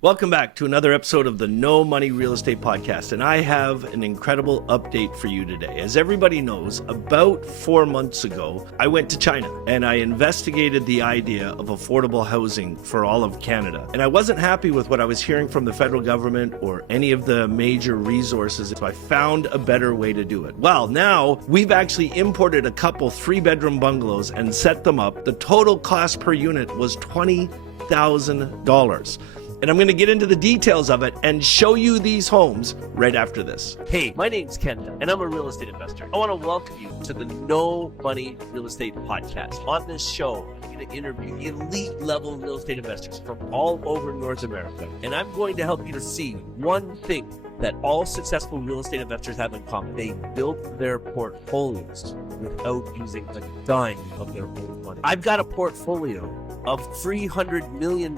Welcome back to another episode of the No Money Real Estate Podcast, and I have an incredible update for you today. As everybody knows, about 4 months ago, I went to China and I investigated the idea of affordable housing for all of Canada. And I wasn't happy with what I was hearing from the federal government or any of the major resources, so I found a better way to do it. Well, now we've actually imported a couple 3-bedroom bungalows and set them up. The total cost per unit was $20,000. And I'm going to get into the details of it and show you these homes right after this. Hey, my name's Ken Dunn, and I'm a real estate investor. I want to welcome you to the No Money Real Estate Podcast. On this show, I'm going to interview elite level real estate investors from all over North America. And I'm going to help you to see one thing that all successful real estate investors have in common. They built their portfolios without using a dime of their own money. I've got a portfolio of $300 million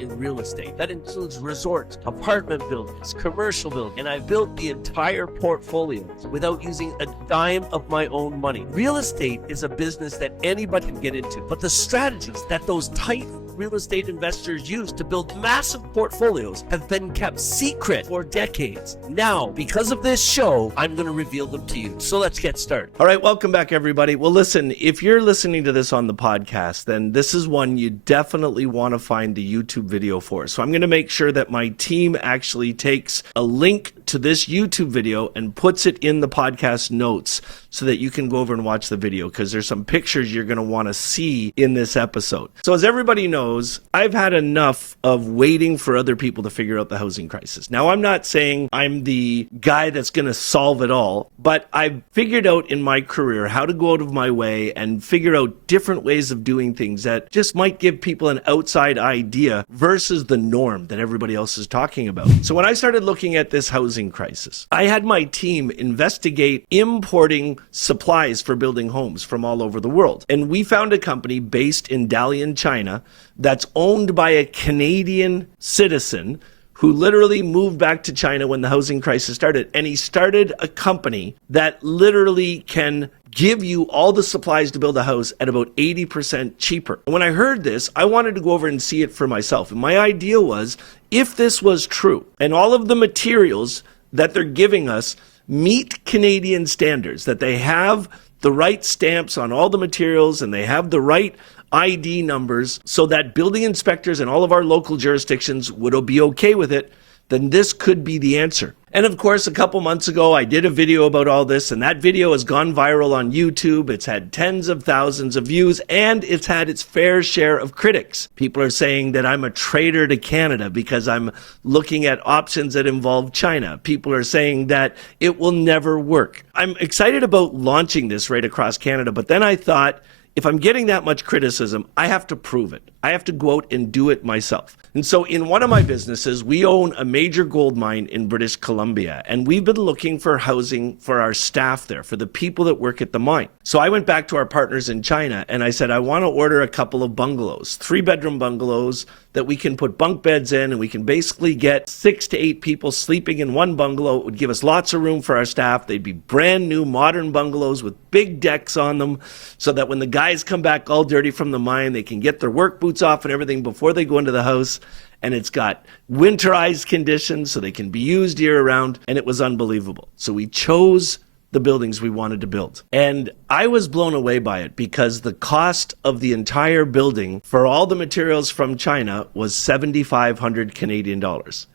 in real estate. That includes resorts, apartment buildings, commercial buildings, and I built the entire portfolio without using a dime of my own money. Real estate is a business that anybody can get into, but the strategies that those tight real estate investors use to build massive portfolios have been kept secret for decades. Now, because of this show, I'm going to reveal them to you. So let's get started. All right, welcome back, everybody. Well, listen, if you're listening to this on the podcast, then this is one you definitely want to find the YouTube video for. So I'm going to make sure that my team actually takes a link to this YouTube video and puts it in the podcast notes so that you can go over and watch the video, because there's some pictures you're going to want to see in this episode. So as everybody knows, I've had enough of waiting for other people to figure out the housing crisis. Now, I'm not saying I'm the guy that's going to solve it all, but I've figured out in my career how to go out of my way and figure out different ways of doing things that just might give people an outside idea versus the norm that everybody else is talking about. So when I started looking at this housing crisis, I had my team investigate importing supplies for building homes from all over the world. And we found a company based in Dalian, China, that's owned by a Canadian citizen who literally moved back to China when the housing crisis started. And he started a company that literally can give you all the supplies to build a house at about 80% cheaper. And when I heard this, I wanted to go over and see it for myself. And my idea was, if this was true and all of the materials that they're giving us meet Canadian standards, that they have the right stamps on all the materials and they have the right ID numbers so that building inspectors in all of our local jurisdictions would be okay with it, then this could be the answer. And of course, a couple months ago, I did a video about all this, and that video has gone viral on YouTube. It's had tens of thousands of views, and it's had its fair share of critics. People are saying that I'm a traitor to Canada because I'm looking at options that involve China. People are saying that it will never work. I'm excited about launching this right across Canada, but then I thought, if I'm getting that much criticism, I have to prove it. I have to go out and do it myself. And so in one of my businesses, we own a major gold mine in British Columbia, and we've been looking for housing for our staff there, for the people that work at the mine. So I went back to our partners in China and I said, I want to order a couple of bungalows, 3-bedroom bungalows that we can put bunk beds in, and we can basically get 6 to 8 people sleeping in one bungalow. It would give us lots of room for our staff. They'd be brand new modern bungalows with big decks on them so that when the guys come back all dirty from the mine, they can get their work boots off and everything before they go into the house. And it's got winterized conditions so they can be used year round. And it was unbelievable. So we chose the buildings we wanted to build. And I was blown away by it because the cost of the entire building for all the materials from China was 7,500 Canadian dollars.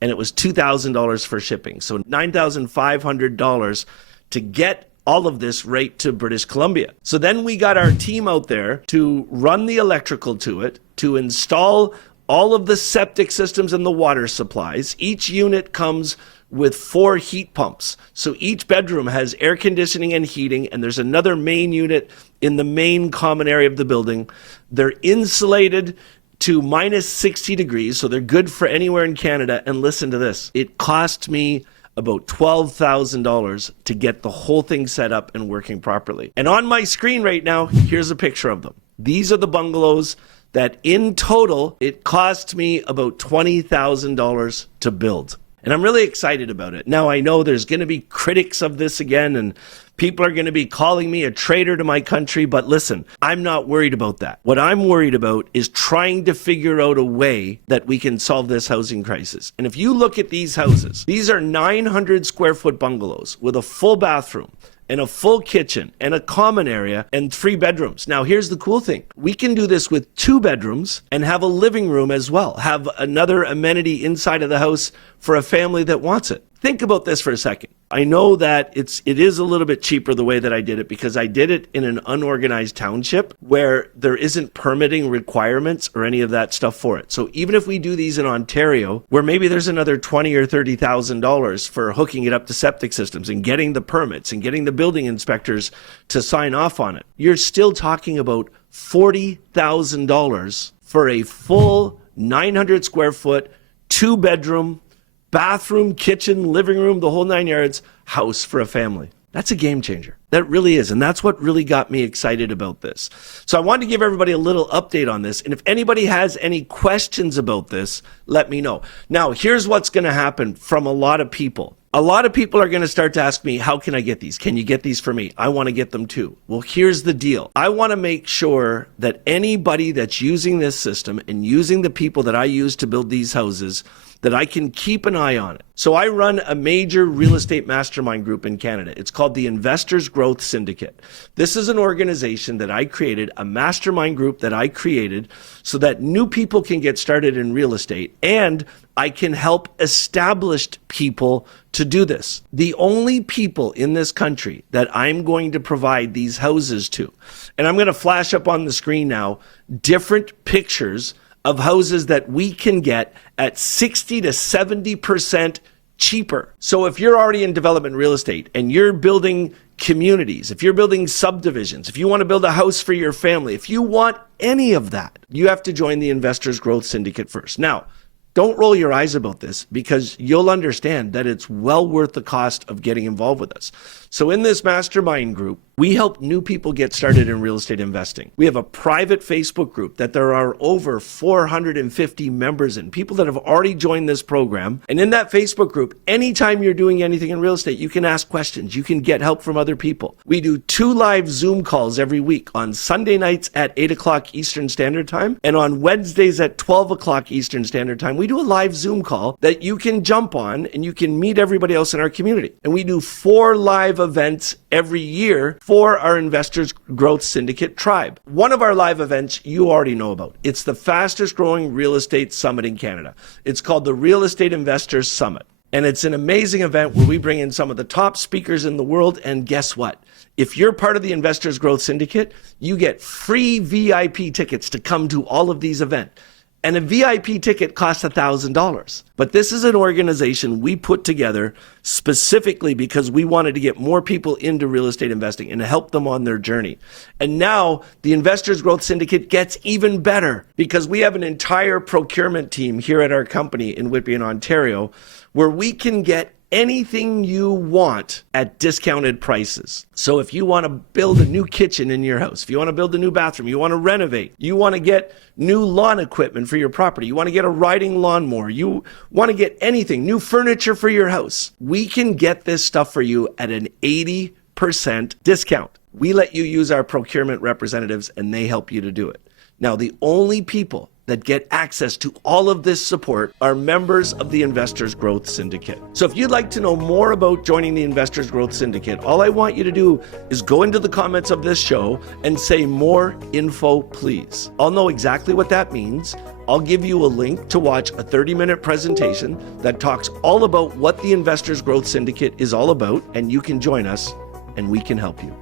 And it was $2,000 for shipping. So $9,500 to get all of this right to British Columbia. So then we got our team out there to run the electrical to it, to install all of the septic systems and the water supplies. Each unit comes with 4 heat pumps. So each bedroom has air conditioning and heating, and there's another main unit in the main common area of the building. They're insulated to minus 60 degrees, so they're good for anywhere in Canada. And listen to this, it cost me about $12,000 to get the whole thing set up and working properly. And on my screen right now, here's a picture of them. These are the bungalows that in total, it cost me about $20,000 to build. And I'm really excited about it. Now, I know there's going to be critics of this again, and people are going to be calling me a traitor to my country, but listen, I'm not worried about that. What I'm worried about is trying to figure out a way that we can solve this housing crisis. And if you look at these houses, these are 900 square foot bungalows with a full bathroom and a full kitchen and a common area and 3 bedrooms. Now, here's the cool thing. We can do this with 2 bedrooms and have a living room as well. Have another amenity inside of the house for a family that wants it. Think about this for a second. I know that it is a little bit cheaper the way that I did it because I did it in an unorganized township where there isn't permitting requirements or any of that stuff for it. So even if we do these in Ontario, where maybe there's another $20,000 or $30,000 for hooking it up to septic systems and getting the permits and getting the building inspectors to sign off on it, you're still talking about $40,000 for a full 900 square foot, 2 bedroom, bathroom, kitchen, living room, the whole 9 yards house for a family. That's a game changer. That really is. And that's what really got me excited about this. So I wanted to give everybody a little update on this. And if anybody has any questions about this, let me know. Now, here's what's going to happen from a lot of people. A lot of people are going to start to ask me, how can I get these? Can you get these for me? I want to get them too. Well, here's the deal. I want to make sure that anybody that's using this system and using the people that I use to build these houses, that I can keep an eye on it. So I run a major real estate mastermind group in Canada. It's called the Investors Growth Syndicate. This is an organization that I created, a mastermind group that I created so that new people can get started in real estate, and I can help established people to do this. The only people in this country that I'm going to provide these houses to, and I'm going to flash up on the screen now, different pictures of houses that we can get at 60 to 70% cheaper. So if you're already in development real estate and you're building communities, if you're building subdivisions, if you want to build a house for your family, if you want any of that, you have to join the Investors Growth Syndicate first. Now, don't roll your eyes about this because you'll understand that it's well worth the cost of getting involved with us. So in this mastermind group, we help new people get started in real estate investing. We have a private Facebook group that there are over 450 members in, people that have already joined this program. And in that Facebook group, anytime you're doing anything in real estate, you can ask questions. You can get help from other people. We do 2 live Zoom calls every week on Sunday nights at 8 o'clock Eastern Standard Time and on Wednesdays at 12 o'clock Eastern Standard Time. We do a live Zoom call that you can jump on and you can meet everybody else in our community. And we do 4 live events every year for our Investors Growth Syndicate tribe. One of our live events you already know about. It's the fastest growing real estate summit in Canada. It's called the Real Estate Investors Summit. And it's an amazing event where we bring in some of the top speakers in the world. And guess what? If you're part of the Investors Growth Syndicate, you get free VIP tickets to come to all of these events. And a VIP ticket costs $1,000. But this is an organization we put together specifically because we wanted to get more people into real estate investing and help them on their journey. And now the Investors Growth Syndicate gets even better because we have an entire procurement team here at our company in Whitby, Ontario, where we can get anything you want at discounted prices. So if you want to build a new kitchen in your house, if you want to build a new bathroom, you want to renovate, you want to get new lawn equipment for your property, you want to get a riding lawnmower, you want to get anything, new furniture for your house, we can get this stuff for you at an 80% discount. We let you use our procurement representatives and they help you to do it. Now, the only people that get access to all of this support are members of the Investors Growth Syndicate. So if you'd like to know more about joining the Investors Growth Syndicate, all I want you to do is go into the comments of this show and say more info, please. I'll know exactly what that means. I'll give you a link to watch a 30-minute presentation that talks all about what the Investors Growth Syndicate is all about, and you can join us and we can help you.